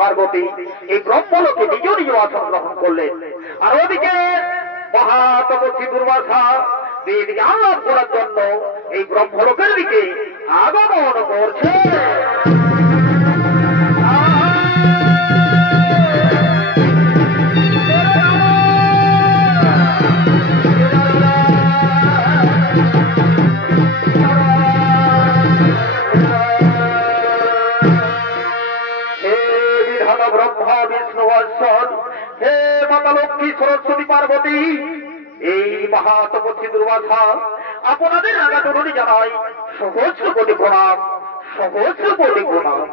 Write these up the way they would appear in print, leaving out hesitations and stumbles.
পার্বতী এই ব্রহ্মলোকে নিজ নিজ আসন গ্রহণ করলেন। আর ওদিকে মহাতপস্বী দুর্বাসা বেদকে আহ্লাদ করার জন্য এই ব্রহ্মলোকের দিকে আগমন করছে। প্রজাপতি এই মহাতপস্বী দুর্বাসা আপনাদের আগাতরণী জানাই সহস্র কোটি প্রণাম, সহস্র কোটি প্রণাম।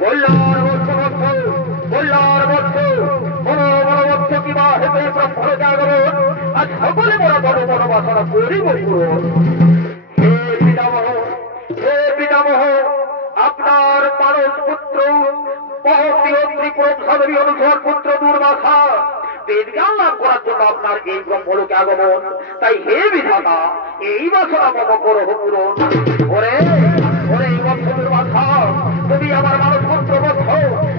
কল্যাণ বৎস কল্যাণ বৎস বড় বড় বৎস কিবা হেতে ব্রহ্ম জাগরণ আজ সকলে বড় বড় বড় বাসনা করিব পূরণ। হে পিতামহ, হে পিতামহ, আপনার পারস পুত্র ত্রিপুরী অনুসর পুত্র দুর্বাসা বেদ জ্ঞান লাভ করার জন্য আপনার এই ব্রহ্মলোকে আগমন। তাই হে বিধাতা এই বাসনা মম করো পূরণ। ওরে ওরে এই বৎস দুর্বাসা, তুমি আমার মানুষ পুত্র বৎস,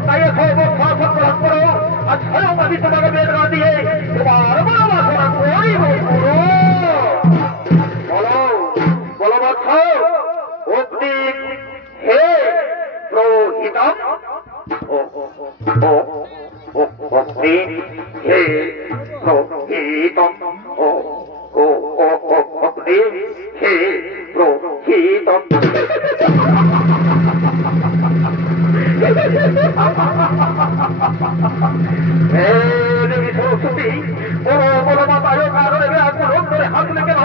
তাই এসব বৎস সংগ্রহ করো। আর স্বয়ং আমি তোমাকে বেদ না দিয়ে তোমার বড় বাসনা করিব পূরণ। বলো বলো বৎস। অগ্নি হে প্রহিতম, অগ্নি হে প্রহিতম, অগ্নি হে প্রহিতম। দেবী সরস্বতী বড় বড় মাতায় কারণে আগ্রহ করে হাসলে কেন?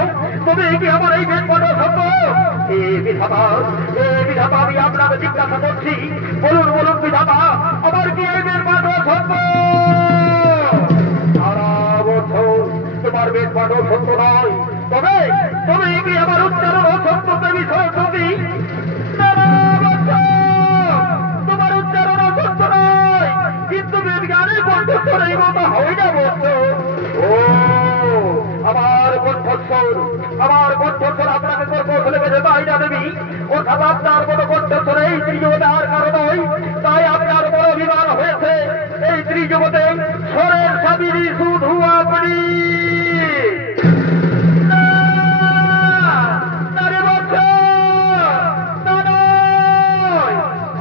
তুমি কি আমার এই বেদ পড়া সম্ভব? হে বিধাতা, হে বিধাতা, আমি আপনাকে জিজ্ঞাসা করছি, বলুন বলুন বিধাতা, আমার কি এই বেদ পড়া সম্ভব? সারা বছর তোমার বেদ পড়া সত্য নয়, তবে তুমি কি আমার উচ্চারণ সত্য? দেবী সরস্বতী তোমার উচ্চারণ সত্য নয়, কিন্তু বেদ জ্ঞানের কণ্ঠস্বর এই মতো হয় না বলছ। ও আমার কণ্ঠস্বর, আমার কণ্ঠস্বর আপনাকে কর্কশ লেগেছে তাই না দেবী? অর্থাৎ আপনার মতো কণ্ঠস্বর এই ত্রিজগতার কারণ, তাই আপনার বড় অভিমান হয়েছে এই ত্রিজগতে স্বরের স্বামী শুধু আপনি।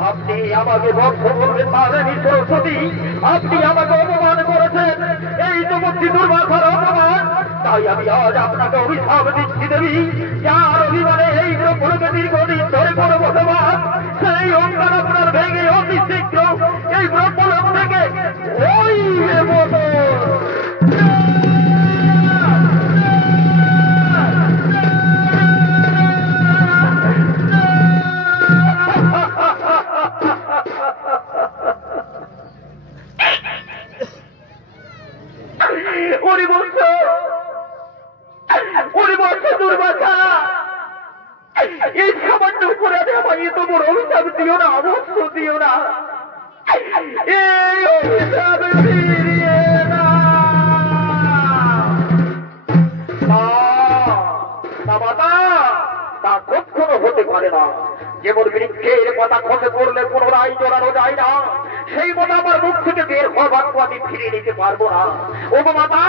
আপনি আমাকে বক্ষ বলবেন দেবী সরস্বতী, আপনি আমাকে অপমান করেছেন, এই তো মুক্তি দুর্বাসার অপমান। তাই আমি আজ আপনাকে অভিশাপ দিচ্ছি দেবী, যার অভিমানে এই ব্রহ্মলোকে দীর্ঘদিন ধরে করে বসবাস, সেই অঙ্গার আপনার ভেঙে অতি শীঘ্র এই ব্রহ্মলোক থেকে ওই মতো দুর্বাসা এই সামান্য করে আমায় এত বড় অভিশাপ দিও না, অবশ্য দিও না, এই অভিশাপ ফিরিয়ে না। তা কখনো হতে পারে না। যেমন বৃক্ষের পাতা খসে পড়লে পুনরায় জড়ানো যায় না, সেই মতো আমার মুখ থেকে বের হওয়া বাক্য আমি ফিরিয়ে নিতে পারবো না। ও মাতা,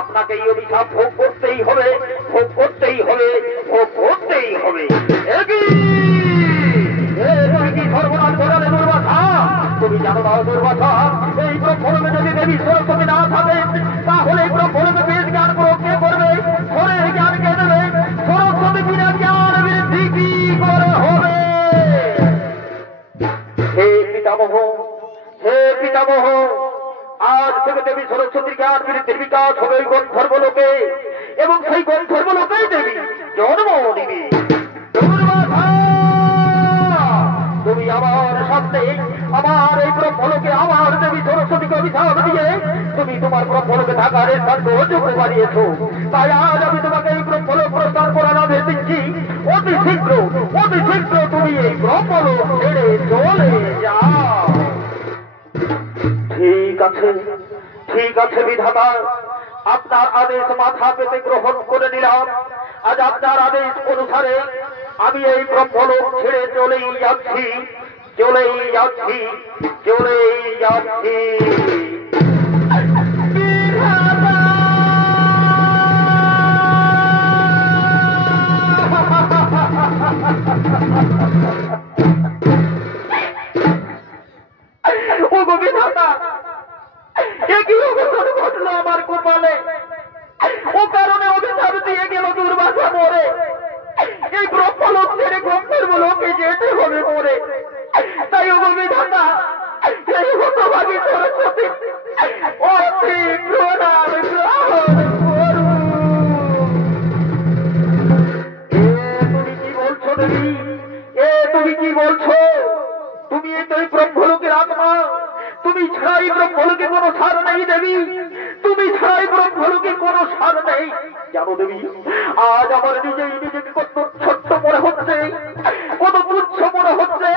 আপনাকে এই অভিশাপ ভোগ করতেই হবে, ভোগ করতেই হবে, ভোগ করতেই হবে। সর্বনাশ ঘটালে দুর্বাসা, তুমি জানো না দুর্বাসা, এই ব্রহ্মলোকে যদি দেবী সরস্বতী না থাকে, তাহলে এই ব্রহ্মলোকে বেশ জ্ঞান কে করবে? স্বরের জ্ঞান কে দেবে? সরস্বতী বিনা জ্ঞান বৃদ্ধি কি করে হবে? হে পিতামহ, হে পিতামহ, আজ থেকে দেবী সরস্বতীর জ্ঞান বৃদ্ধির বিকাশ হবে ওই গন্ধর্বলোকে, এবং সেই গন্ধর্বলোকেই দেবী জন্ম নিবে। তুমি আমার সামনে আমার এই ব্রহ্মলোকে আমার দেবী সরস্বতীকে অভিশাপ দিয়ে তুমি তোমার ব্রহ্মলোকে থাকার স্থান যোগ্য বাড়িয়েছ। তাই আজ আমি তোমাকে এই ব্রহ্মলোক প্রস্থান করার আদেশ দিচ্ছি। অতি শীঘ্র তুমি এই ব্রহ্মলোক ছেড়ে চলে যাও। ঠিক আছে বিধাতা, আপনার আদেশ মাথা পেতে গ্রহণ করে নিলাম। আজ আপনার আদেশ অনুসারে আমি এই ব্রহ্মলোক ছেড়ে চলেই যাচ্ছি। ও বিধাতা, একই অবস্থান ঘটলো আমার কপালে। ও কারণে অভিশাপ দিয়ে গেল দুর্বাসা মরে। এই ব্রহ্মলোক ছেড়ে গন্ধর্বলোকে যেতে হবে মরে। তাই ও বিধাতা, এই হতভাগী সরস্বতী অতি প্রণাম গ্রহণ করুন। তুমি কি বলছো দেবী? তুমি কি বলছো? তুমি তো এই ব্রহ্মলোকের আত্মা, তুমি ছাড়াই ব্রহ্মলোকে কোনো সার নেই দেবী, তুমি ছাড়াই ব্রহ্মলোকে কোনো সার নেই। জানো দেবী, আজ আমার নিজেকে কত ছোট্ট মনে হচ্ছে, কত তুচ্ছ মনে হচ্ছে।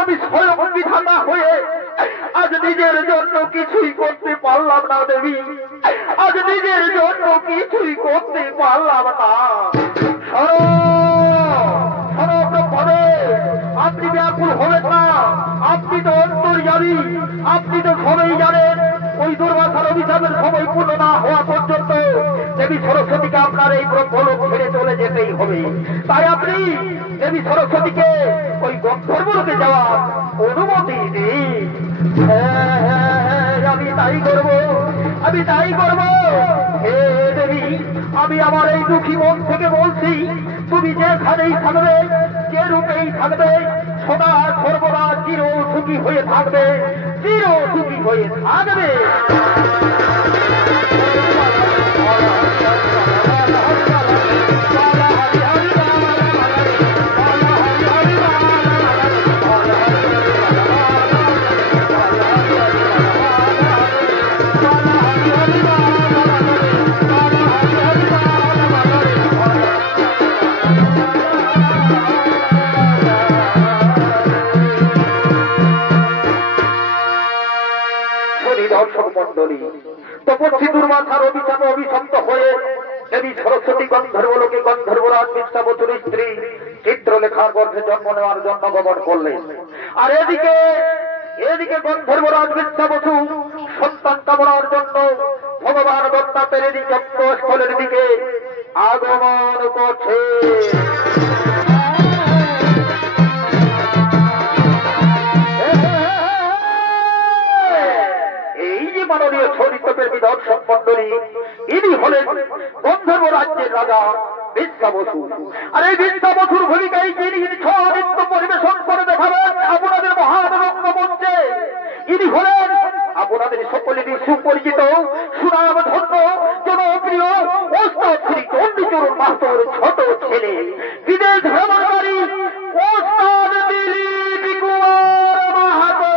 আমি স্বয়ং বিধাতা হয়ে আজ নিজের জন্য কিছুই করতে পারলাম না দেবী, আজ নিজের জন্য কিছুই করতে পারলাম না। আপনি ব্যাকুল হবেন না, আপনি তো অন্তর্যামী, আপনি তো সবাই জানেন ওই দুর্বাসার অভিশাপের সময় পূর্ণ না হওয়া পর্যন্ত দেবী সরস্বতীকে আপনার এই ব্রহ্মলোক ছেড়ে চলে যেতেই হবে। তাই আপনি দেবী সরস্বতীকে ওই গন্ধর্বলোকে যাওয়ার অনুমতি দিন। আমি তাই করব, আমি তাই করব। হে দেবী, আমি আমার এই দুঃখী মন থেকে বলছি, তুমি যেখানেই থাকবে, যে রূপেই থাকবে, সদা সর্বদা চির সুখী হয়ে থাকবে, চির সুখী হয়ে থাকবে। দর্শক মন্ডলী, তপস্বী দুর্বাসার অভিশাপে অভিশপ্ত হয়ে দেবী সরস্বতী গন্ধর্বলোকে গন্ধর্বরাজ বিশ্বাবসুর স্ত্রী চিত্রলেখার গর্ভে জন্ম নেওয়ার জন্য গমন করলেন। আর এদিকে গন্ধর্বরাজ বিশ্বাবসু সন্তান কামনার জন্য ভগবান দত্তাত্রেয়ের যজ্ঞস্থলের দিকে আগমন করছে। মাননীয় চরিত্রপ্রেমী দর্শক মন্ডলী, ইনি হলেন গন্ধর্ব রাজ্যের রাজা বিশ্বাবসু। আর এই বিশ্বাবসুর ভূমিকায় যিনি নৃত্য পরিবেশন করে দেখাবেন আপনাদের মহান রঙ্গমঞ্চে, ইনি হলেন আপনাদের সকলেরই সুপরিচিত, সুনাম ধন্য, জনপ্রিয় ওস্তাদ শ্রী চণ্ডীচরণ মাহাতোর ছোট ছেলে, বিদেশ ভ্রমণকারী ওস্তাদ দিলীপ কুমার মাহাতো।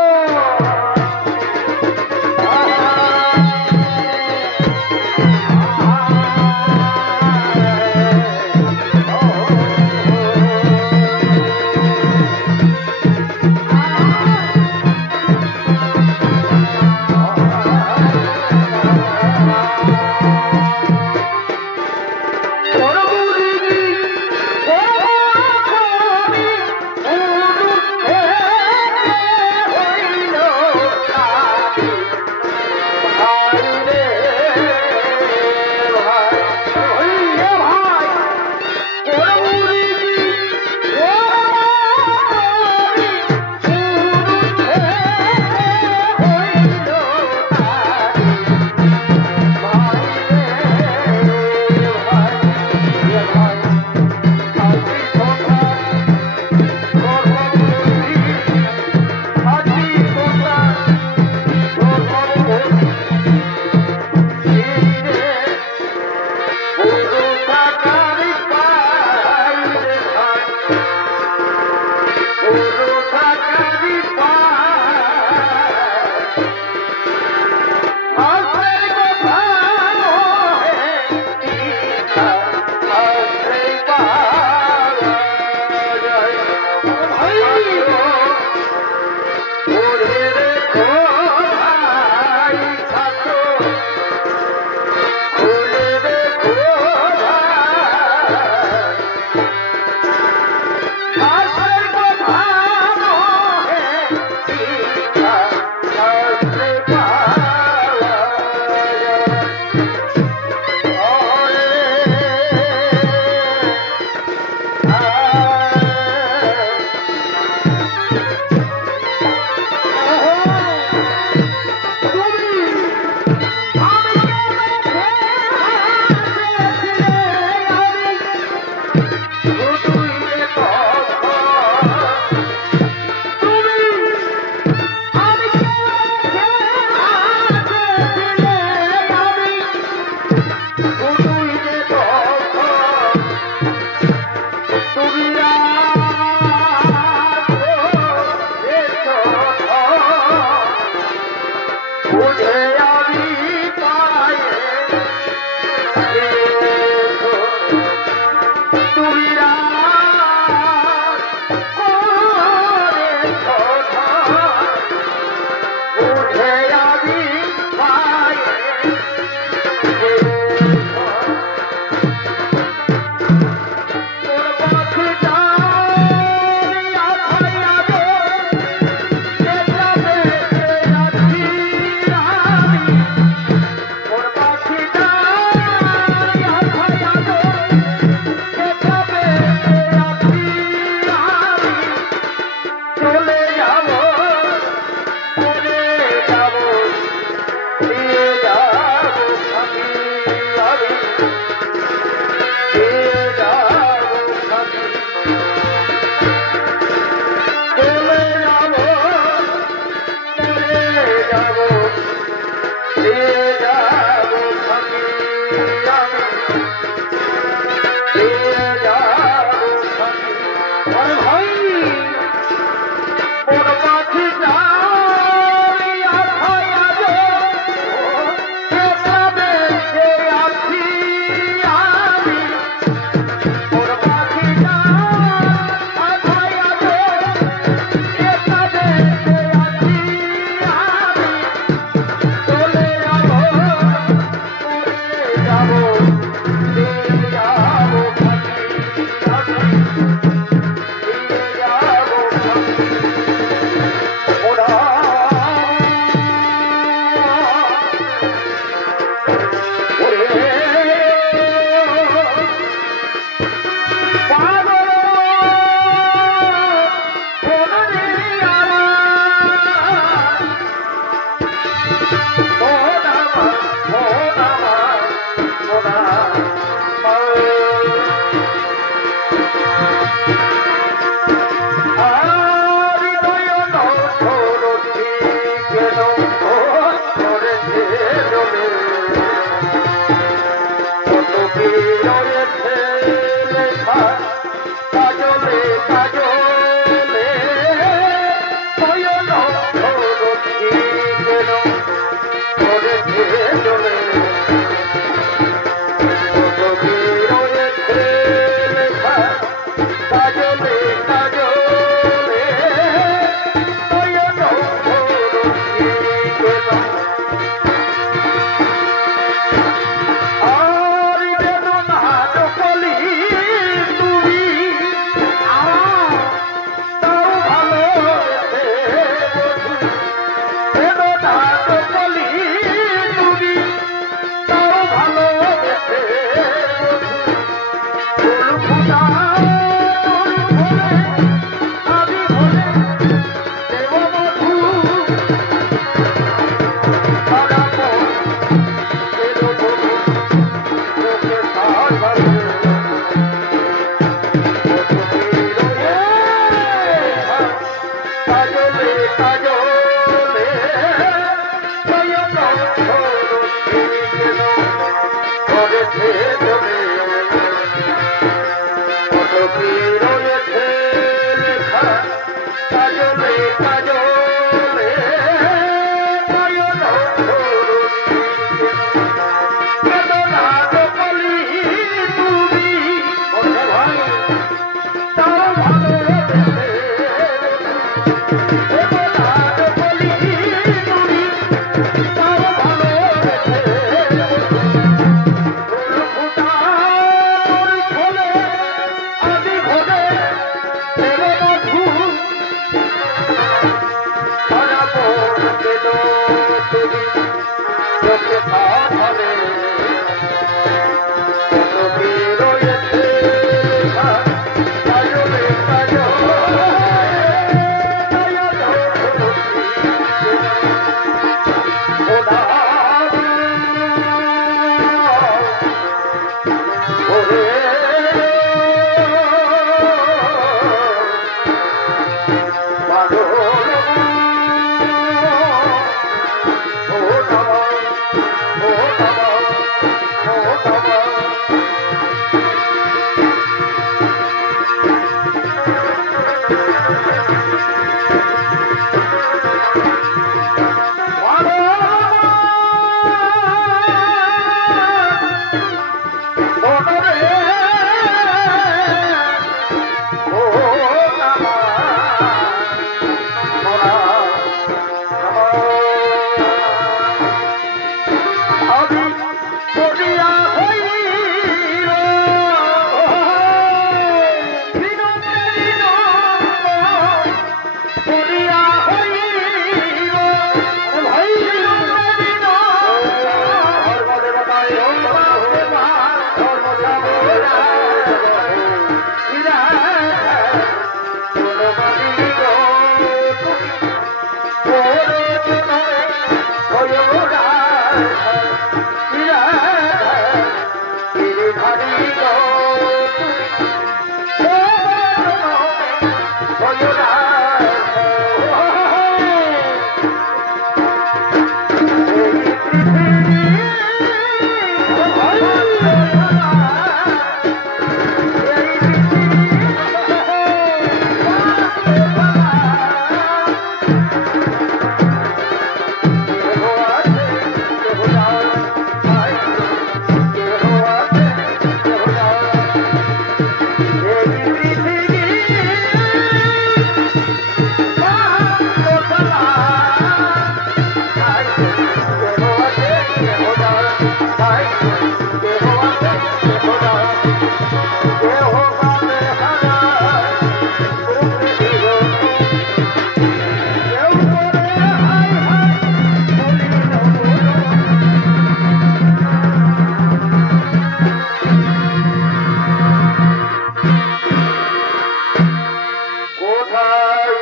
কোথায়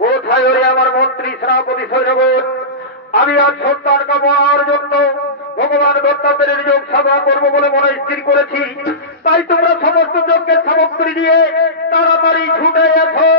কোথায় ওরে আমার মন্ত্রী সেনাপতি সৈন্যগণ? আমি আজ সন্তান কামনার জন্য ভগবান দত্তাত্রেয়ের যোগ সাধনা করবো বলে মনে স্থির করেছি। তাই তোমরা সমস্ত যজ্ঞের সামগ্রী নিয়ে তাড়াতাড়ি ছুটে এসো।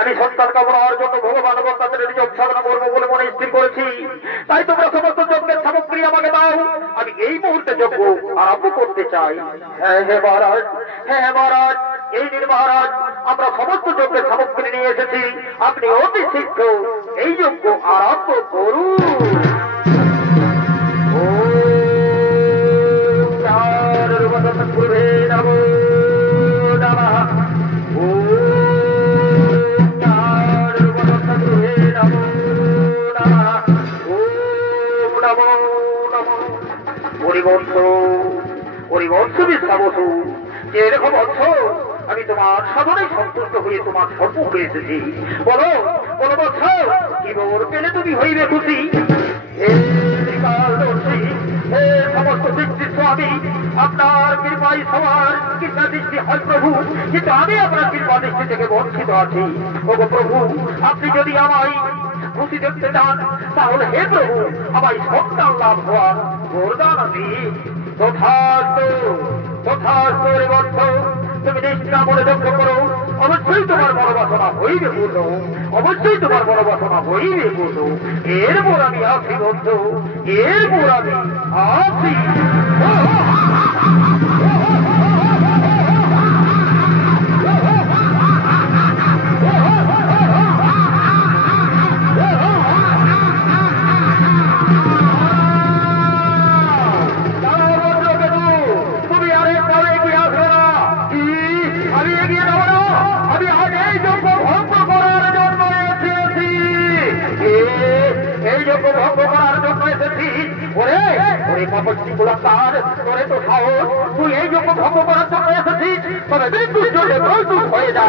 আমি সন্তান কামনার জন্য ভগবান দত্তাত্রেয়ের যোগ সাধনা করবো বলে মনে স্থির করেছি। তাই তোমরা সমস্ত যজ্ঞের সামগ্রী আমাকে দাও। আমি এই মুহূর্তে যজ্ঞ আরম্ভ করতে চাই। হ্যাঁ হে মহারাজ, হ্যাঁ মহারাজ, এই নিন মহারাজ, আমরা সমস্ত যজ্ঞের সামগ্রী নিয়ে এসেছি। আপনি অতি শীঘ্র এই যজ্ঞ আরম্ভ করুন। হরিবংশ হরিবংশ বিশ্বা বসু যে রেখো বংশ আমি তোমার সাধনে সন্তুষ্ট হয়ে তোমার সর্ব হয়ে এসেছি। বলো বলো বৎস কি বর পেলে তুমি হইবে খুশি। সমস্ত দৃষ্টি স্বামী আপনার কৃপাই সবার কৃপা দৃষ্টি হয় প্রভু, কিন্তু আমি আপনার কৃপা দৃষ্টি থেকে বঞ্চিত আছি। ওগো প্রভু, আপনি যদি আমায় খুশি দেখতে চান তাহলে হে প্রভু আমায় সন্তান লাভ হওয়ার বরদান দিন। তথার্থ তথার্থ রে বন্ধ তুমি নিষ্ঠা মনে লক্ষ্য করো, অবশ্যই তোমার মনোবাসনা হইবে পূর্ণ, অবশ্যই তোমার মনোবাসনা হইবে পূর্ণ। এরপর আমি আছি বন্ধু, এরপর আমি আছি। তোরে তো সাহস, তুই এই যোগ্য ভঙ্গ করার জন্য এসেছিস, তবে মৃত্যুর জন্য প্রস্তুত হয়ে যা।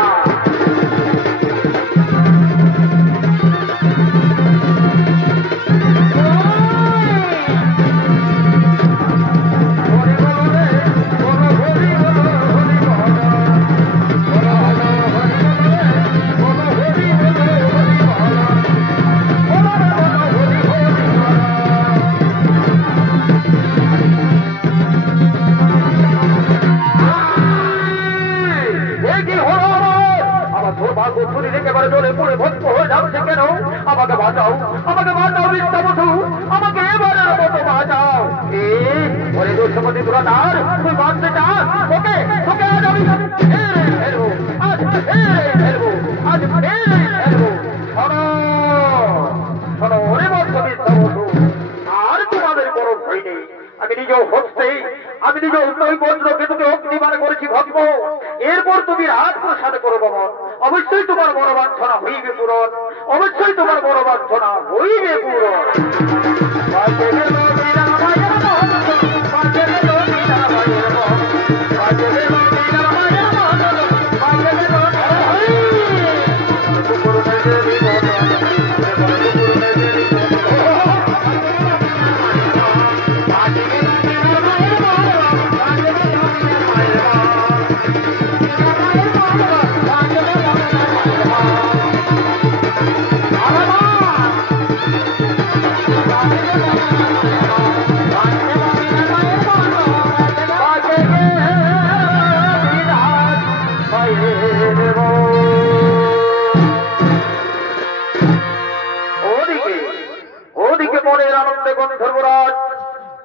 আমাকে বাঁচাও, আমাকে বাঁচাও বিশ্বা বসু, আমাকে এবারের মতো বাঁচাও। ওরে দুঃসমতি দুরাচার, তুই বাঁচতে চাস? ওকে তোকে আজ আমি ফেলবো, আজ ফেলবো, আজ ফেলবো। শোনো শোনো ওরে বৎস বিশ্বা বসু, আর তোমাদের বড় ভয় নেই। আমি নিজ হস্তে আমি নিজ উন্নয় বজ্রকে তোকে অগ্নিবারে করেছি ভস্ম। এরপর তুমি রাজপ্রসাদ করো গমন, অবশ্যই তোমার বড় বাঞ্ছনা হইবে পূরণ, অবশ্যই তোমার বড় বাঞ্ছনা হইবে পূরণ।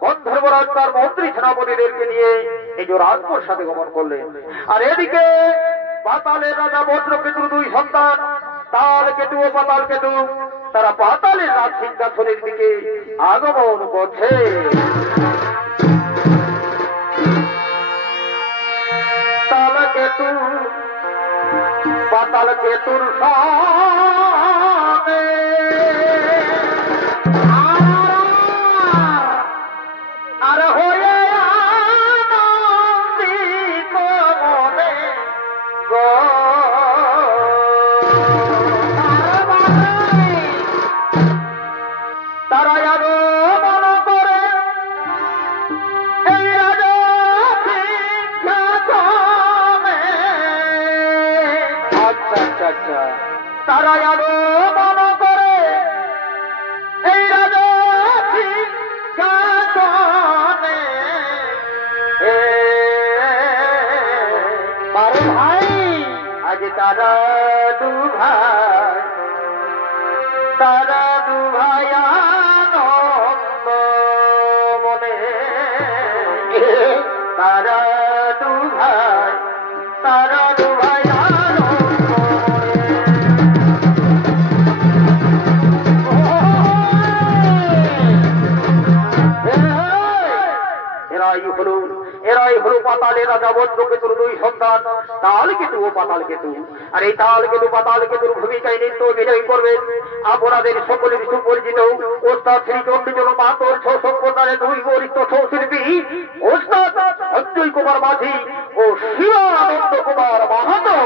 গন্ধর্বরাজ তার মন্ত্রী সেনাপতিদেরকে নিয়ে এই যে রাজপ্রসাদে গমন করলেন। আর এদিকে পাতালের রাজা বজ্রকেতুর দুই সন্তান তাল কেতু ও পাতাল কেতু তারা পাতালের রাজ সিংহাসনের দিকে আগমন করছে। তাল কেতু পাতাল কেতুর সামনে আর হয়ে আনন্দিত মনে গো তারা আগমন করে এই রাজা সিংহাসনে। আচ্ছা আচ্ছা আচ্ছা, তারা আগমন করে এই রাজা সিংহাসনে। বারো ভাই আজ তারা দু ভাই, তারা দু ভাই আনন্দ মনে, তারা দু ভাই, তারা দু ভাই আনন্দ মনে। এরাই হল এরাই হলো পাতালের রাজা বজ্রকেতুর দুই সন্তান, তালকেতু ও পাতালকেতু। আর এই তালকেতু পাতালকেতুর ভূমিকায় নৃত্য অভিনয় করবেন আপনাদের সকলের সুপরিচিত ওস্তাদ শ্রী চণ্ডীচরণ মাহাতোর ছৌ সম্প্রদায়ের দুই বরিষ্ঠ ছৌ শিল্পী ওস্তাদ সঞ্জয় কুমার মাঝি ও শিবানন্দ কুমার মাহাতো।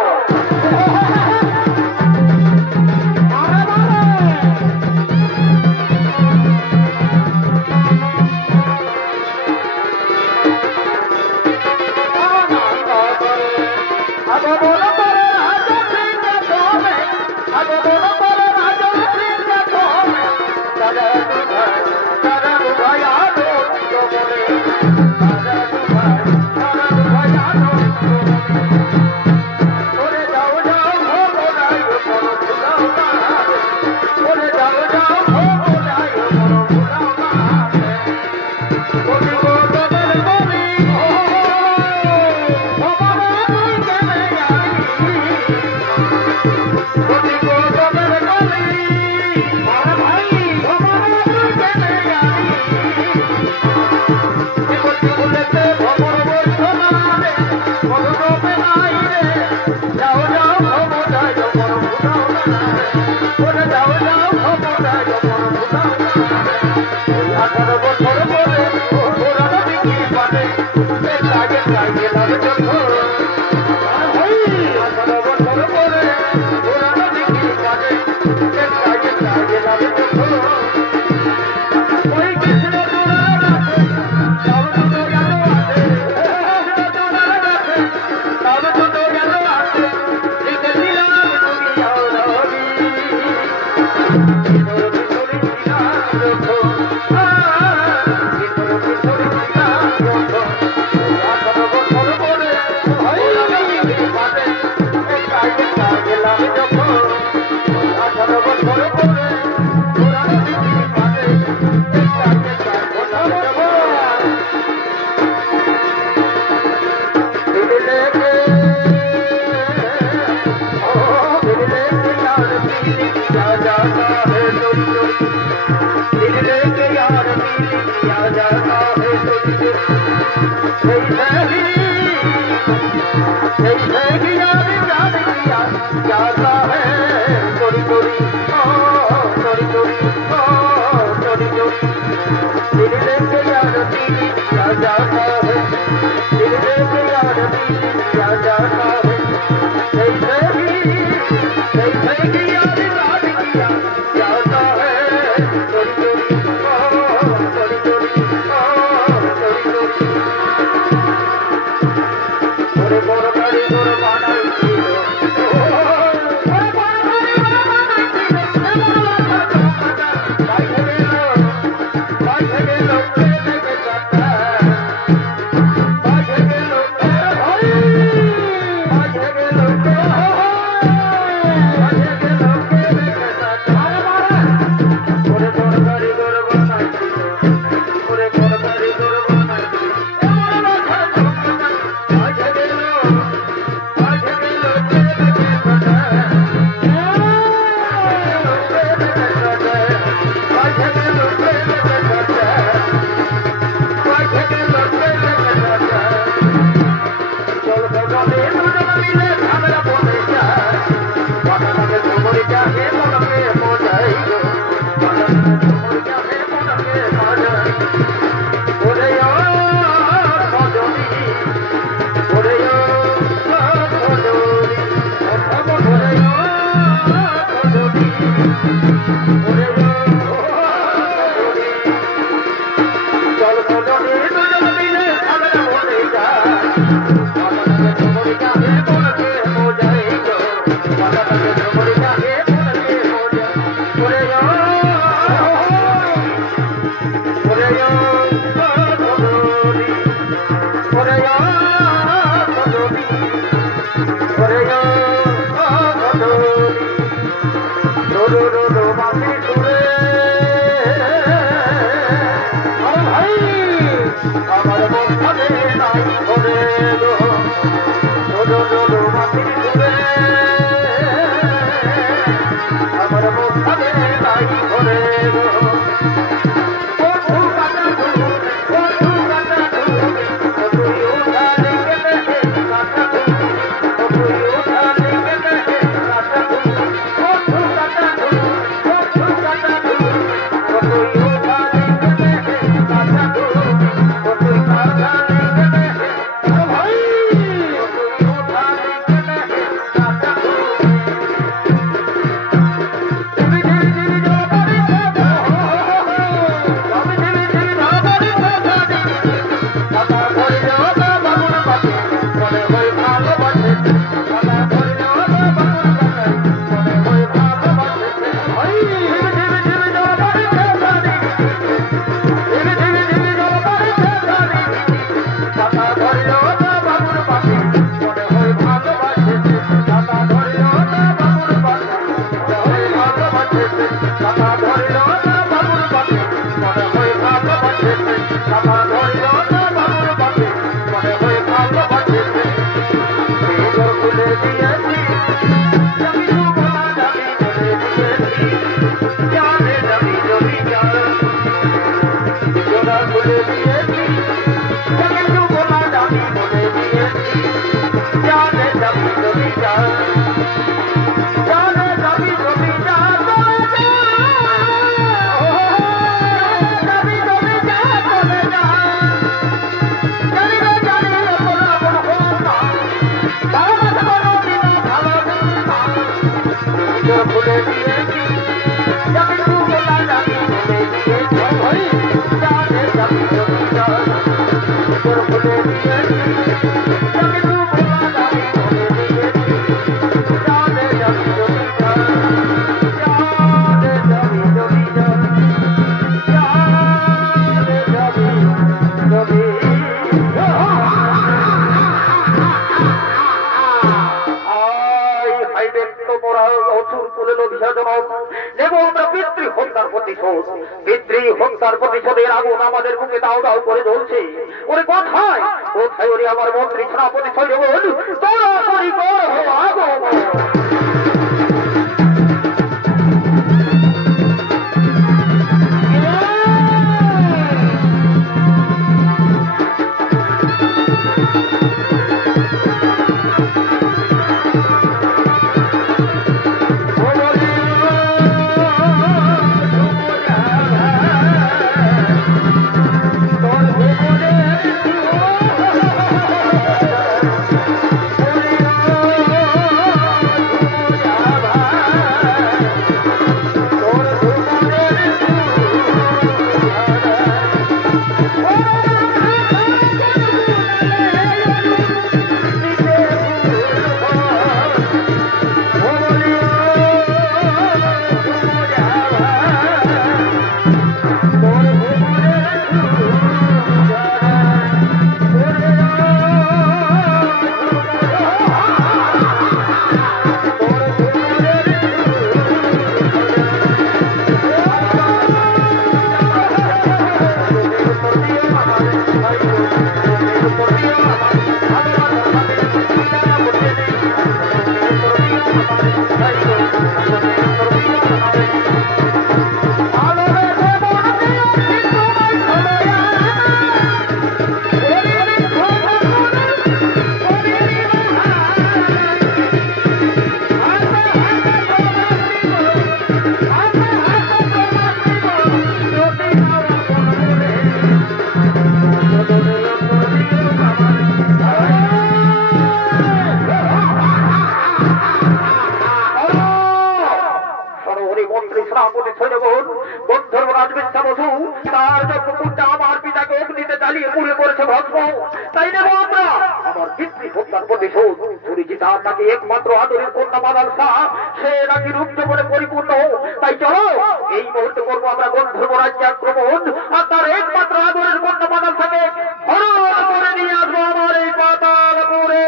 হত্যার প্রতিশোধের আগুন আমাদের বুকে দাও দাও করে জ্বলছে। ওরে কোথায় কোথায় ওরে আমার মন্ত্রী সেনাপতি সৈন্যগণ, তাড়াতাড়ি কর আগমন। একমাত্র আদরের কন্যা মাদাল শাহ, সে নাকি রুগ্ন বলে পরিপূর্ণ। তাই চলো এই মুহূর্তে করবো আমরা গন্ধর্ব রাজ্যে আক্রমণ, আর তার একমাত্র আদরের কন্যা মাদাল শাহকে হরণ করে নিয়ে আসবো আমার এই পাতালপুরে।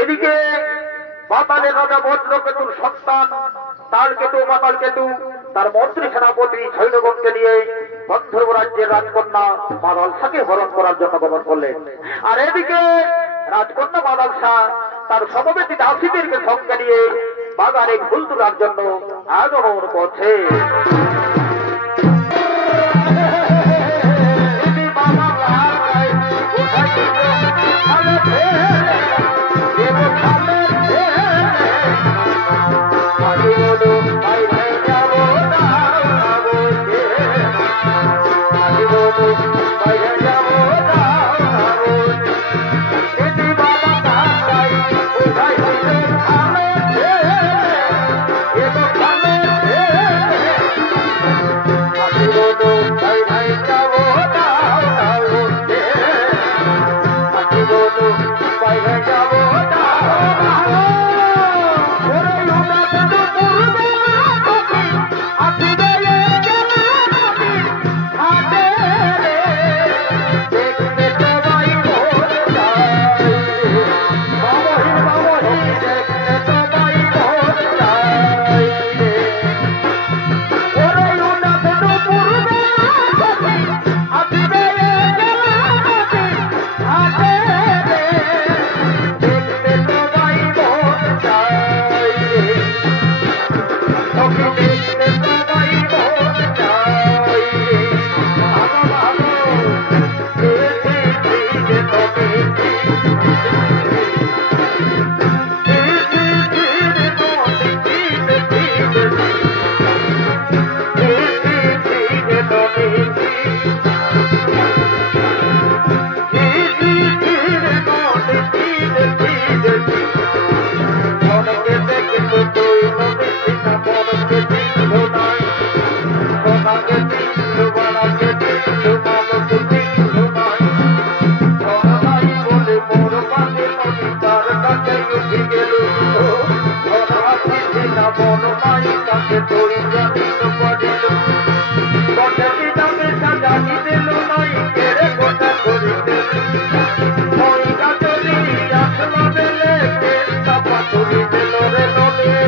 এদিকে পাতালের রাজা বজ্রকেতুর সন্তান তালকেতু মাতালকেতু তার মন্ত্রী সেনাপতি সৈন্যগণকে নিয়ে গন্ধর্ব রাজ্যের রাজকন্যা মাদাল শাহকে হরণ করার জন্য গমন করলেন। আর এদিকে রাজকন্যা মাদাল শাহ তার সমবেতী দাসীদেরকে সঙ্গে নিয়ে বাগানে ফুল তোলার জন্য আগমন করছে। তাকে উঠে গেল আসিছে না মন নাই তাকে তোই জানিত পড়িল কথা দিদামে সাজানি দিল নাই কেড়ে কথা করে দিল ওই গাছলি আসলা বেলে কেস্তা পাথরি দিল রে নলে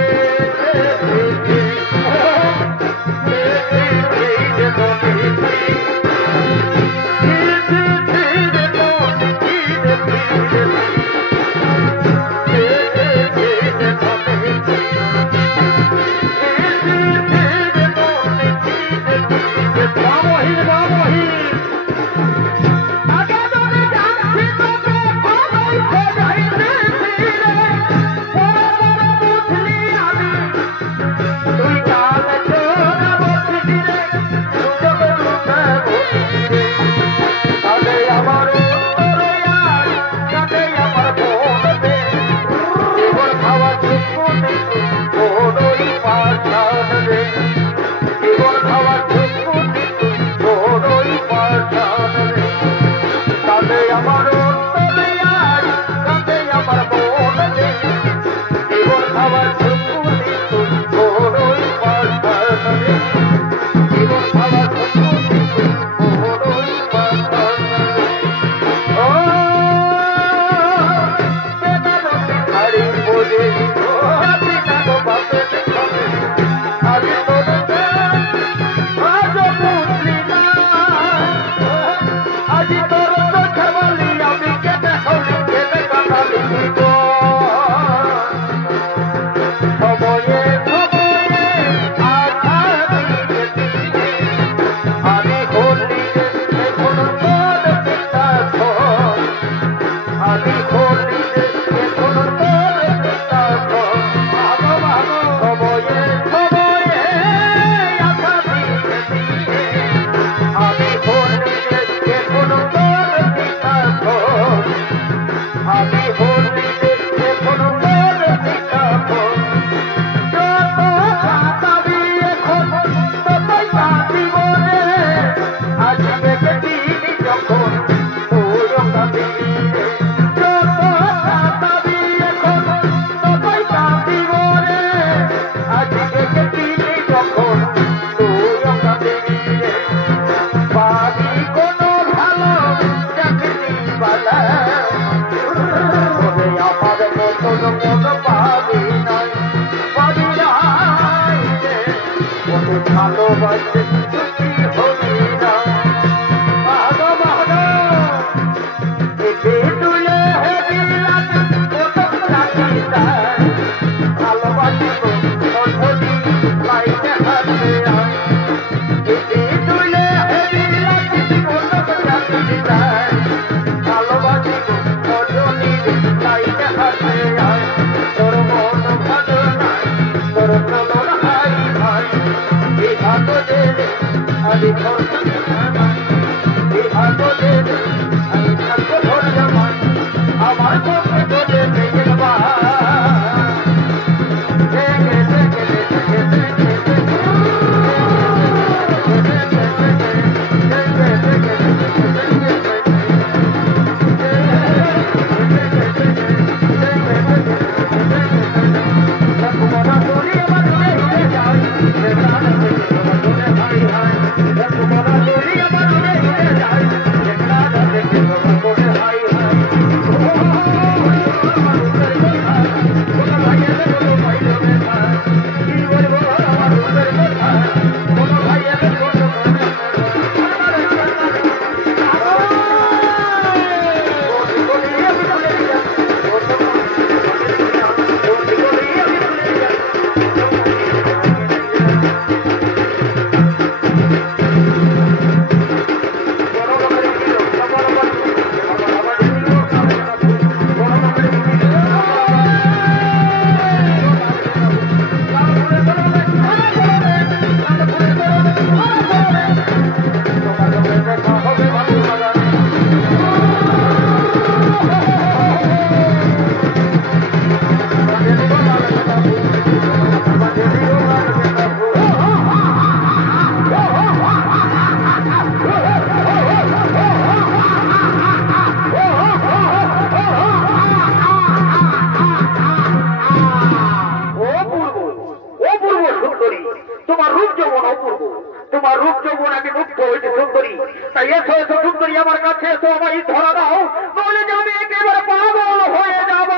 তো হয়েছে সুন্দরী, তাই এসো এসো সুন্দরী আমার কাছে এসো, আমায় ধরা দাও, নইলে যে আমি একেবারে পাগল হয়ে যাব।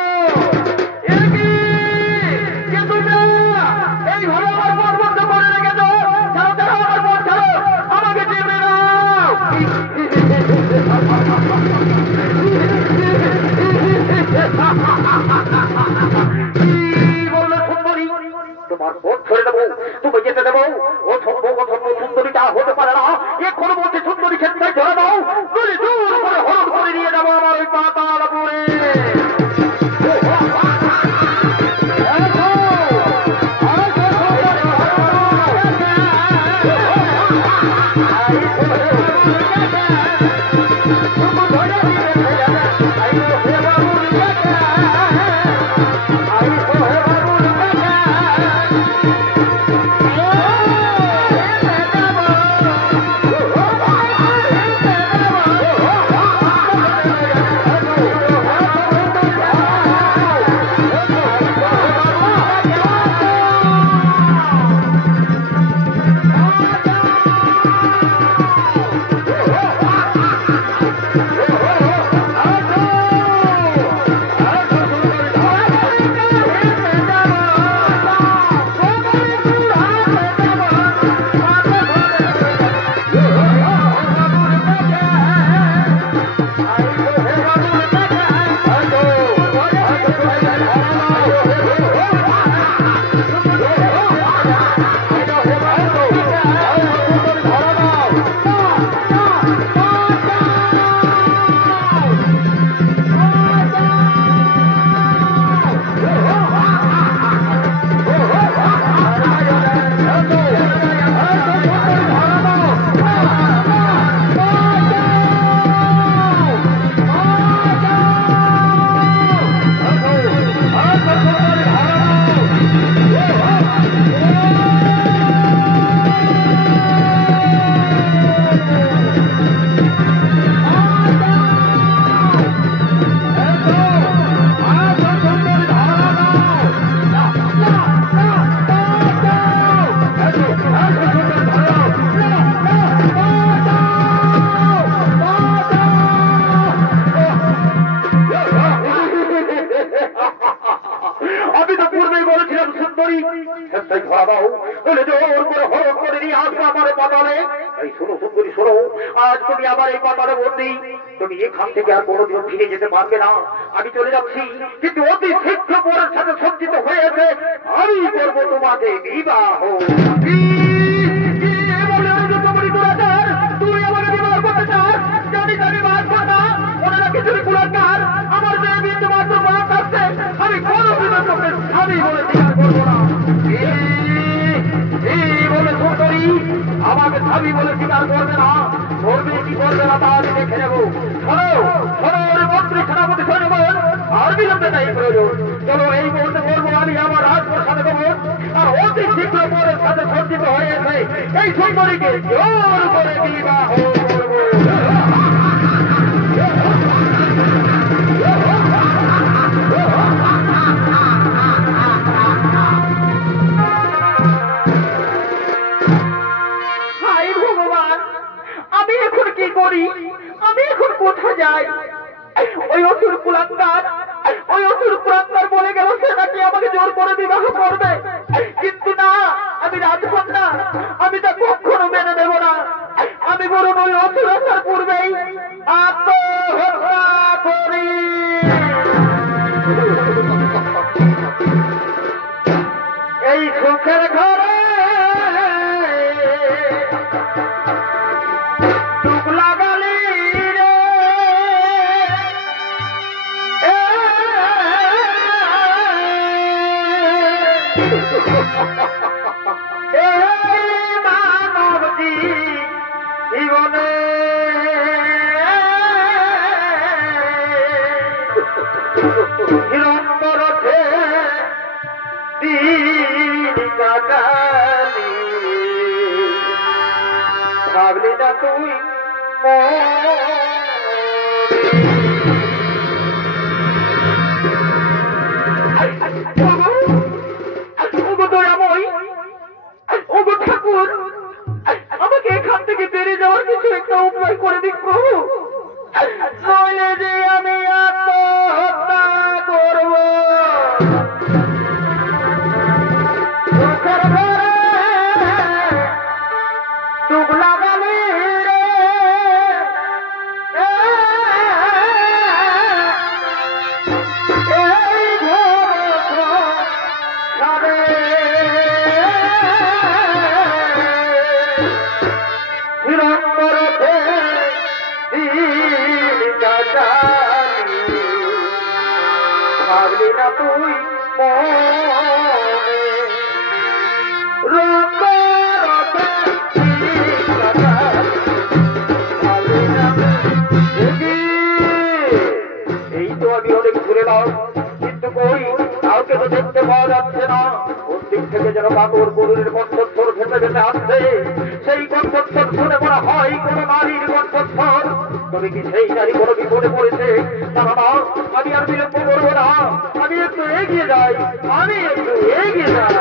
এইভাবে আমার মন বন্ধ করে রেখেছ, ছাড়ো ছাড়ো আমার মন ছাড়ো, আমাকে চেপে দাও। তোমার বোধ ধরে দেবো, তুমি যেতে দেবো, ও সম্ভব সুন্দরীটা হতে পারে না, এখন বলছে সুন্দরী ক্ষেত্রে ধরে দাও, তুমি দূর করে হরণ করে নিয়ে যাবো আমার ওই পাতালপুরে। তুমি এখান থেকে আর কোনোদিন ফিরে যেতে পারবে না, আমি চলে যাচ্ছি, কিন্তু অতি শীঘ্র পরের সাথে সজ্জিত হয়েছে, আমি করবো তোমাকে বিবাহ। তুই আমাকে বিবাহ করতে চাস, জানি জানি মাছ কথা, ওনারা কিছুই পুরস্কার, আমার যে বিন্দু মাত্র মাছ আসছে, আমি কোনো বিবাহ স্বামী বলে স্বীকার করবো না। এই বলে সুন্দরী আমাকে স্বামী বলে স্বীকার করবে না, করবে কি করবে না তা আমি দেখে নেবো। মন্ত্রী সেনাপতি সৈন্যবল আর বিলম্বে নাই প্রয়োজন, চলো এই মুহূর্তে বলবো আমি আমার রাজপ্রসাদে দেবো, আর অতি শীঘ্র পরের সাথে সজ্জিত হয়েছে এই সুন্দরীকে জোর করে বিবাহ করবো। আমি এখন কোথায় যাই? ওই অসুর কুলাঙ্গার বলে গেল সে নাকি আমাকে জোর করে বিবাহ করবে, কিন্তু না, আমি রাজকন্যা, আমি তা কখনো মেনে নেব না। আমি বরং ওই অসুর আসার পূর্বেই আত্মহত্যা করি। এই সুখের ঘরে জীবনে হিরণ্যরথে দিন কাটালি, ভাবলি না তুই ঠাকুর, আমাকে এখান থেকে বেরিয়ে যাওয়ার দেখতে পাওয়া যাচ্ছে না, কোন দিক থেকে যেন কাতর গরুরের কণ্ঠস্বর ভেসে ভেসে আসছে। সেই কণ্ঠস্বর শুনে মনে হয় কোন নারীর কণ্ঠস্বর। তবে কি সেই নারী কোনো বিপদে পড়েছে? না না, আমি আর বিলম্ব করবো না, আমি একটু এগিয়ে যাই, আমি একটু এগিয়ে যাই।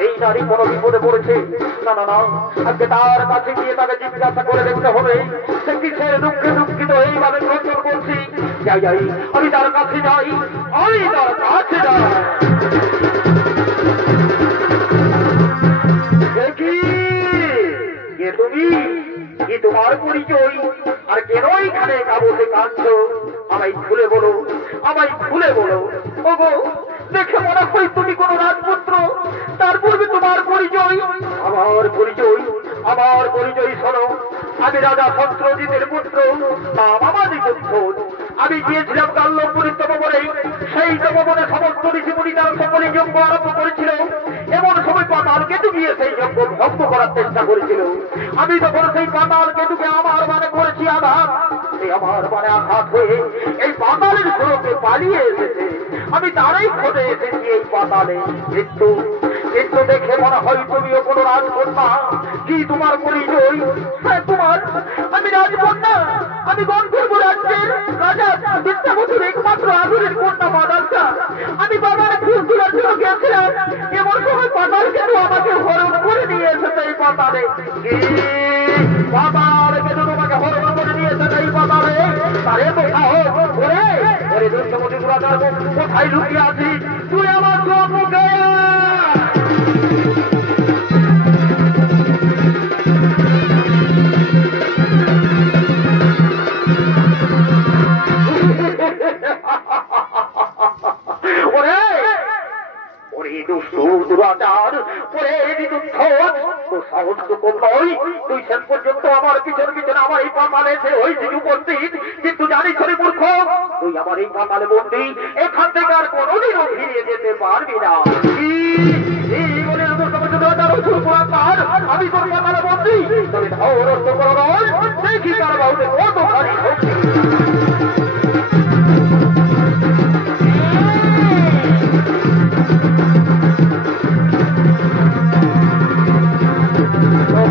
সেই নারী কোনো বিপদে পড়েছে? না না না, আজকে তার কাছে গিয়ে তাকে জিজ্ঞাসা করে দেখতে হবে সে কিসের দুঃখে দুঃখিত এইভাবে গ্রহণ করছি। যাই যাই, আমি তার কাছে যাই, আমি তার কাছে যাই। দেখি কে তুমি, কি তোমার পরিচয়, আর কেন এখানে কাবসে কাঁদছো? আমায় খুলে বলো, আমায় খুলে বলো। ওগো, দেখে মনে হয় তুমি কোন রাজপুত্র। তার পূর্বে তোমার পরিচয়। আমার পরিচয়, আমার পরিচয় শোনো। আমি রাজা সন্ত্রজিতের পুত্র, নাম আমাদের পুত্র। আমি গিয়েছিলাম কাল্যপুরীর তপবনে। সেই তপবনে সমস্ত ঋষিমুনি তার সকলে যজ্ঞ আরম্ভ করেছিল। এমন সময় পাতাল কেতু গিয়ে সেই যজ্ঞ ধ্বংস করার চেষ্টা করেছিল। আমি তখন সেই পাতাল কেতুকে আমার মানে করেছি আঘাত। এই আমার মানে আঘাত হয়ে এই পাতালের স্বরূপে পালিয়ে এসেছে। আমি তারাই খোঁজে এসেছি এই পাতালে। কিন্তু কিন্তু দেখে মনে হয় তুমিও কোনো রাজকন্যা। কি তোমার পরিচয়? হ্যাঁ, তোমার আমি রাজকন্যা। আমি গন্ধর্ব রাজ্যের রাজা বিদ্যাবতীর একমাত্র আদরের কন্যা বাদালটা। আমি বাবার ফুল তোলার জন্য গেছিলাম। এমন সময় পাতাল কেন আমাকে হরণ করে নিয়ে এসেছে এই পাতালে। পাতাল কেন তোমাকে হরণ করে নিয়ে এসেছে এই পাতালে? তারে তো সাহস করে ওরে দুর্গমতি রাজার কোথায় লুকিয়ে আছিস তুই? আমার চোখে তুই শেষ পর্যন্ত আমার পিছনে পিছনে আমার এই পাতালে এসে হয়েছিস উপস্থিত। কিন্তু জানিস রে মূর্খ, তুই আমার এই পাতালে বন্দি। এখান থেকে আর কোনোদিনও ফিরিয়ে যেতে পারবি না। আমি তোর পাতালে বন্দি, তবে দেখি তার বাহুতে কত ভারী শক্তি। Oh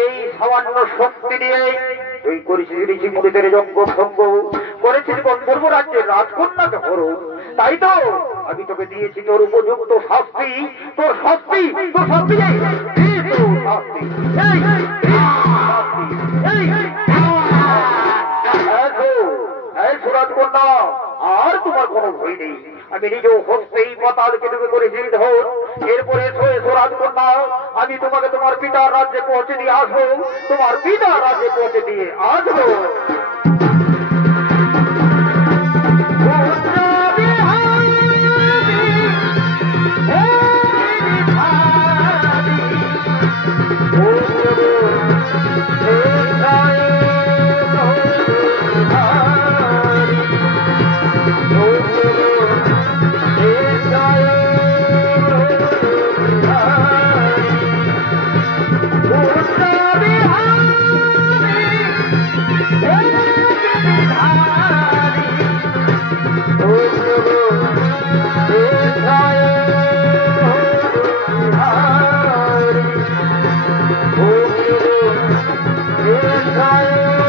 এই সামান্য শক্তি নিয়ে তুই করেছিস ঋষি মুনিদের যজ্ঞ ভঙ্গ করেছিস গন্ধর্ব রাজ্যের রাজকন্যাকে হরো। তাই তো আমি তোকে দিয়েছি তোর উপযুক্ত শাস্তি। তোর শাস্তি তোর শাস্তি রাজকন্যা, আর তোমার কোনো ভয় নেই। আমি নিজেও হস্তেই পাতালকে তুমি করেছি ধর। এরপরে রাজকন্যা, আমি তোমাকে তোমার পিতার রাজ্যে পৌঁছে দিয়ে আসবো। তোমার পিতার রাজ্যে পৌঁছে দিয়ে আসবো। Jai